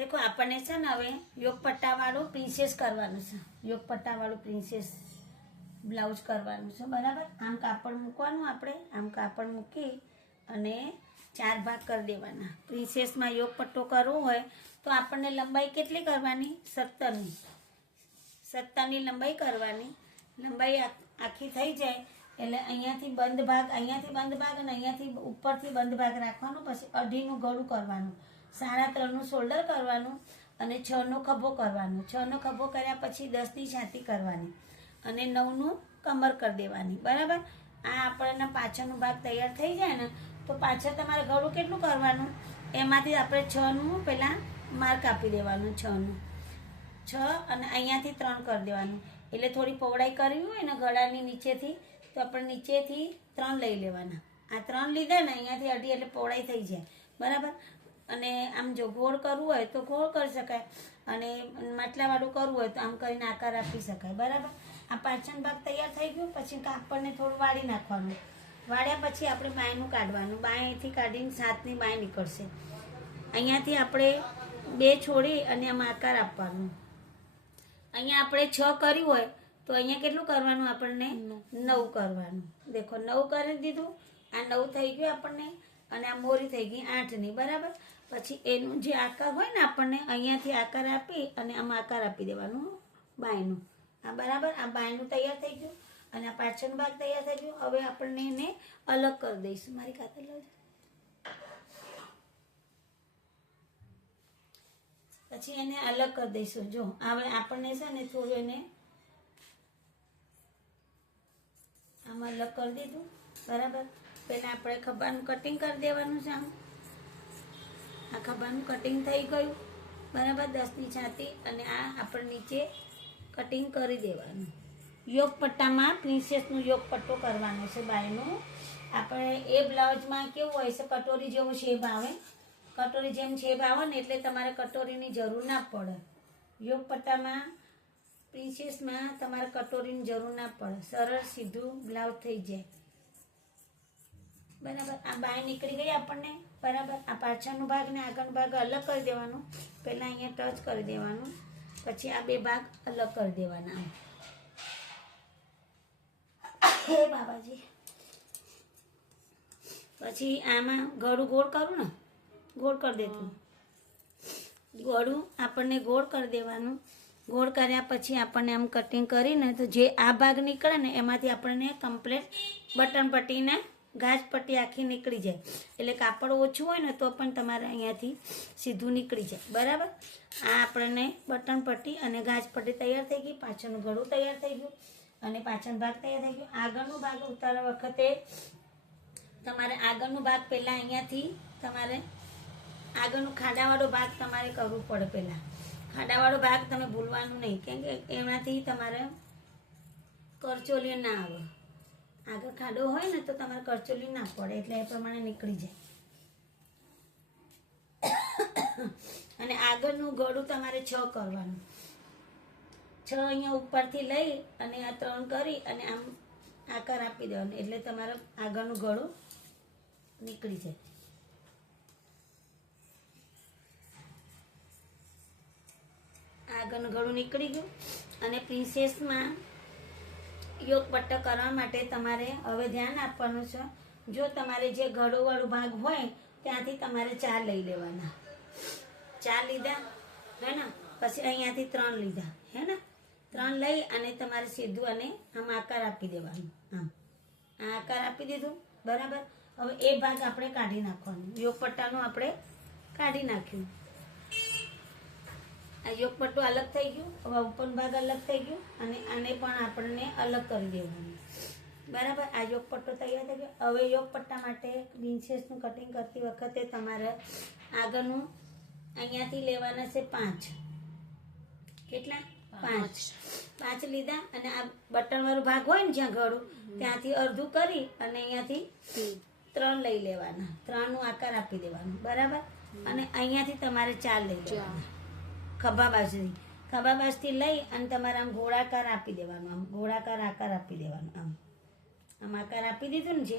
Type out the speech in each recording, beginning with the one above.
देखो આપણને છે ને હવે યોગ પટ્ટાવાળું પ્રિન્સેસ કરવાનું છે, યોગ પટ્ટાવાળું પ્રિન્સેસ બ્લાઉઝ કરવાનું છે, બરાબર. આમ કાપડ મૂકવાનું, આપણે આમ કાપડ મૂકી અને 4 ભાગ કરી દેવાના. પ્રિન્સેસમાં યોગ પટ્ટો કરવો હોય તો આપણને લંબાઈ કેટલી કરવાની? 17ની. 17ની લંબાઈ કરવાની. લંબાઈ આખી થઈ જાય એટલે અહીંયાથી બંધ ભાગ, અહીંયાથી બંધ ભાગ અને અહીંયાથી ઉપરથી બંધ ભાગ રાખવાનો. પછી 2.5નું ગળું કરવાનું, 3.5નું શોલ્ડર કરવાનું અને 6નો ખભો કરવાનો. 6નો ખભો કર્યા પછી 10ની છાતી કરવાની અને 9નું કમર કરી દેવાની, બરાબર. આ આપણને પાછળનો ભાગ તૈયાર થઈ જાય ને તો પાછળ તમારે ગળું કેટલું કરવાનું, એમાંથી આપણે 6નું પહેલાં માર્ક આપી દેવાનું. 6નું 6 અને અહીંયાથી 3 કરી દેવાનું. એટલે થોડી પહોળાઈ કરવી હોય ને ગળાની નીચેથી તો આપણે નીચેથી 3 લઈ લેવાના. આ 3 લીધા ને અહીંયાથી 2.5 એટલે પહોળાઈ થઈ જાય, બરાબર. અને આમ જો ગોળ કરવું હોય તો ગોળ કરી શકાય અને માટલાવાળું કરવું હોય તો આમ કરીને આકાર આપી શકાય, બરાબર. આ પાછળ ભાગ તૈયાર થઈ ગયું. પછી કાપડને થોડું વાળી નાખવાનું. વાળ્યા પછી આપણે બાયનું કાઢવાનું. બાયથી કાઢીને 7ની બાય નીકળશે. અહીંયાથી આપણે 2 છોડી અને આમ આકાર આપવાનું. અહીંયા આપણે 6 કર્યું હોય તો અહીંયા કેટલું કરવાનું? આપણને 9 કરવાનું. દેખો 9 કરી દીધું. આ 9 થઈ ગયું આપણને અને આ મોરી થઈ ગઈ 8ની, બરાબર. પછી એનું જે આકાર હોય ને આપણને અહીંયાથી આકાર આપી અને આમ આકાર આપી દેવાનું બાયનું. આ બરાબર, આ બાયનું તૈયાર થઈ ગયું અને આ પાછળનો ભાગ તૈયાર થઈ ગયો. હવે આપણને એને અલગ કરી દઈશું. મારી ખાતર લો. પછી એને અલગ કરી દઈશું. જો હવે આપણને છે ને થોડું એને આમ અલગ કરી દીધું, બરાબર. પહેલાં આપણે ખભાનું કટિંગ કરી દેવાનું છે. આમ આ ખભાનું કટિંગ થઈ ગયું, બરાબર. 10ની છાતી અને આ આપણે નીચે કટિંગ કરી દેવાનું. યોગ પટ્ટામાં પ્રિન્સેસનું યોગ પટ્ટો કરવાનો છે બાયનું. આપણે એ બ્લાઉઝમાં કેવું હોય છે, કટોરી જેવો શેપ આવે. કટોરી જેમ શેપ આવે ને એટલે તમારે કટોરીની જરૂર ના પડે. યોગ પટ્ટામાં પ્રિન્સેસમાં તમારે કટોરીની જરૂર ના પડે. સરળ સીધું બ્લાઉઝ થઈ જાય, બરાબર. આ બાય નીકળી ગઈ આપણને, બરાબર. આ પાછળનો ભાગ ને આગળનો ભાગ અલગ કરી દેવાનું. પહેલાં અહીંયા ટચ કરી દેવાનું, પછી આ 2 ભાગ અલગ કરી દેવાના. હે બાબાજી. પછી આમાં ગળું ગોળ કરું ને, ગોળ કરી દેતું. ગળું આપણને ગોળ કરી દેવાનું. ગોળ કર્યા પછી આપણને આમ કટિંગ કરીને તો જે આ ભાગ નીકળે ને એમાંથી આપણને કમ્પ્લીટ બટન પટ્ટીને ગાજ પટ્ટી આખી નીકળી જાય. એટલે કાપડ ઓછું હોય ને તો પણ તમારે અહીંયાથી સીધું નીકળી જાય, બરાબર. આ આપણને બટન પટ્ટી અને ગાજ પટ્ટી તૈયાર થઈ ગઈ. પાછળનું ગળું તૈયાર થઈ ગયું અને પાછળનો ભાગ તૈયાર થઈ ગયો. આગળનો ભાગ ઉતારવા વખતે તમારે આગળનો ભાગ પહેલાં અહીંયાથી તમારે આગળનો ખાડાવાળો ભાગ તમારે કરવું પડે. પહેલાં ખાડાવાળો ભાગ તમે ભૂલવાનું નહીં, કેમ કે એનાથી તમારે કરચોલી ના આવે. આગળ ખાડો હોય ને તો તમારે કરચોલી ના પડે, એટલે એ પ્રમાણે નીકળી જાય. અને આગળનું ગળું તમારે 6 કરવાનું. 6 અહીંયા ઉપરથી લઈ અને આ 3 કરી અને આમ આકાર આપી દેવાનો, એટલે તમારે આગળનું ગળું નીકળી જાય. આગળનું ગળું નીકળી ગયું. અને પ્રિન્સેસમાં યોગ પટ્ટો કરવા માટે તમારે હવે ધ્યાન આપવાનું છે. જો તમારે જે ગળોવાળું ભાગ હોય ત્યાંથી તમારે 4 લઈ લેવાના. 4 લીધા હે ને, પછી અહીંયાથી 3 લીધા હે ને. 3 લઈ અને તમારે સીધું અને આમ આકાર આપી દેવાનું. આમ આ આકાર આપી દીધું, બરાબર. હવે એ ભાગ આપણે કાઢી નાખવાનો. યોગ પટ્ટાનું આપણે કાઢી નાખ્યું. આ યોગ પટ્ટો અલગ થઈ ગયું. હવે ઉપરનો ભાગ અલગ થઈ ગયો અને આને પણ આપણને અલગ કરી દેવાનું, બરાબર. આ યોગ પટ્ટો તૈયાર થઈ ગયો. હવે યોગ પટ્ટા માટે પ્રિન્સેસનું કટિંગ કરતી વખતે તમારે આગળનું અહીંયાથી લેવાના છે 5. કેટલા? 5 લીધા અને આ બટનવાળો ભાગ હોય ને જ્યાં ગળું ત્યાંથી અડધું કરી અને અહીંયાથી 3 લઈ લેવાના. 3નું આકાર આપી દેવાનું, બરાબર. અને અહીંયાથી તમારે 4 લઈ લેવાના. ખભા બાજુથી લઈ અને તમારે આમ ગોળાકાર આપી દેવાનો. આમ ગોળાકાર આકાર આપી દેવાનો. આમ આકાર આપી દીધું ને જે,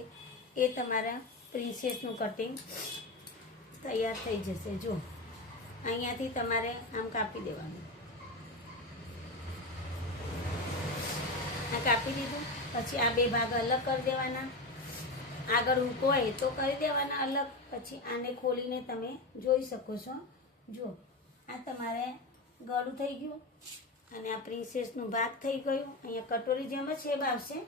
એ તમારા પ્રિન્સેસનું કટિંગ તૈયાર થઈ જશે. જો અહીંયાથી તમારે આમ કાપી દેવાનું. આ કાપી દીધું પછી આ બે ભાગ અલગ કરી દેવાના. આગળ હૂકો હોય તો કરી દેવાના અલગ. પછી આને ખોલીને તમે જોઈ શકો છો. જુઓ આ તમારે ગળું થઈ ગયું અને આ પ્રિન્સેસનું ભાગ થઈ ગયું. અહીંયા કટોરી જેમ જ શેપ આવશે.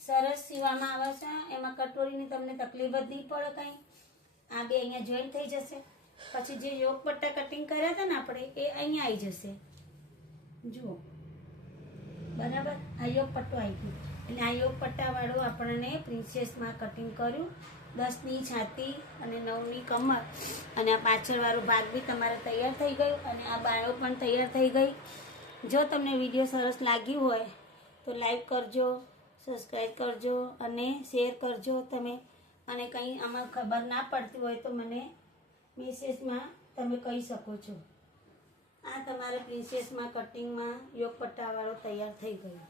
સરસ સીવામાં આવે છે. એમાં કટોરીની તમને તકલીફ જ નહીં પડે કંઈ. આ બે અહીંયા જોઈન્ટ થઈ જશે. પછી જે યોગ પટ્ટા કટિંગ કર્યા હતા ને આપણે એ અહીંયા આવી જશે. જુઓ બરાબર આ યોગ પટ્ટો આવી ગયો. એટલે આ યોગ પટ્ટાવાળું આપણને પ્રિન્સેસમાં કટિંગ કર્યું. 10ની છાતી અને 9ની કમર અને આ પાછળવાળો ભાગ બી તમારે તૈયાર થઈ ગયું અને આ બાયો પણ તૈયાર થઈ ગઈ. જો તમને વિડીયો સરસ લાગ્યું હોય તો લાઈક કરજો, સબસ્ક્રાઈબ કરજો અને શેર કરજો તમે. અને કંઈ આમાં ખબર ના પડતી હોય તો મને મેસેજમાં તમે કહી શકો છો. આ તમારે પ્રિન્સેસમાં કટિંગમાં યોગ પટ્ટાવાળો તૈયાર થઈ ગયો.